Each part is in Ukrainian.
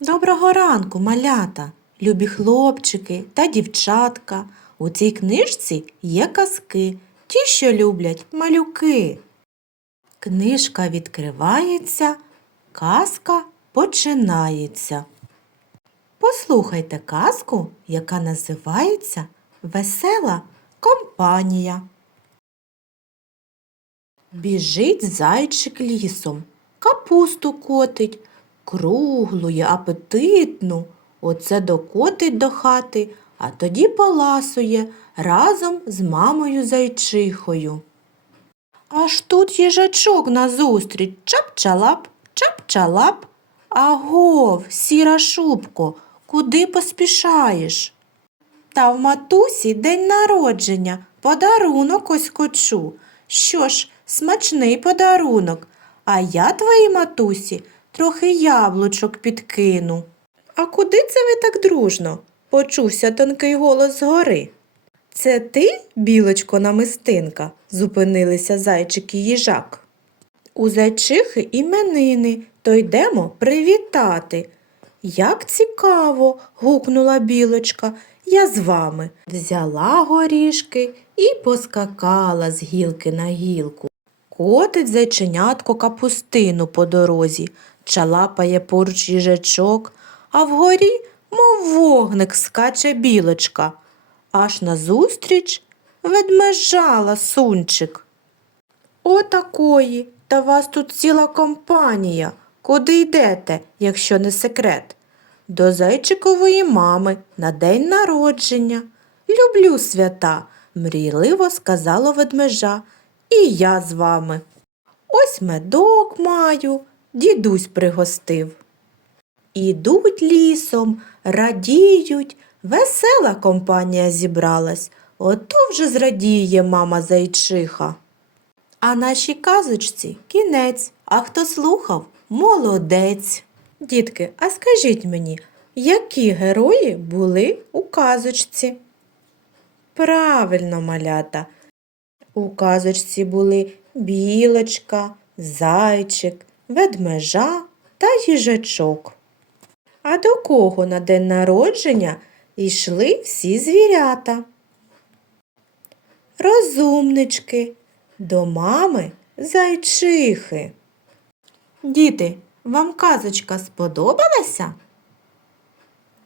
Доброго ранку, малята, любі хлопчики та дівчатка. У цій книжці є казки, ті, що люблять малюки. Книжка відкривається, казка починається. Послухайте казку, яка називається Весела компанія. Біжить зайчик лісом, капусту котить, круглу апетитну. Оце докотить до хати, а тоді поласує разом з мамою зайчихою. Аж тут їжачок назустріч чап-чалап, чап-чалап. Агов, сіра шубко, куди поспішаєш? Та в матусі день народження, подарунок ось кочу. Що ж, смачний подарунок, а я твоїй матусі трохи яблучок підкину. А куди це ви так дружно? почувся тонкий голос згори. Це ти, білочко намистинка? зупинилися зайчик і їжак. У зайчихи іменини, то йдемо привітати. Як цікаво, гукнула білочка, я з вами. Взяла горішки і поскакала з гілки на гілку. Котить зайченятко капустину по дорозі, чалапає поруч їжачок, а вгорі, мов вогник, скаче білочка. Аж назустріч ведмежала сунчик. Отакої, та вас тут ціла компанія. Куди йдете, якщо не секрет? До зайчикової мами на день народження. Люблю свята, мрійливо сказала ведмежа. І я з вами. Ось медок маю, дідусь пригостив. Ідуть лісом, радіють, весела компанія зібралась. Ото вже зрадіє мама зайчиха. А нашій казочці кінець, а хто слухав молодець. Дітки, а скажіть мені, які герої були у казочці? Правильно, малята. У казочці були білочка, зайчик, ведмежа та їжачок. А до кого на день народження йшли всі звірята? Розумнички, до мами зайчихи. Діти, вам казочка сподобалася?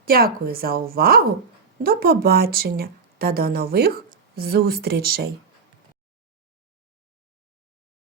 Дякую за увагу. До побачення та до нових зустрічей!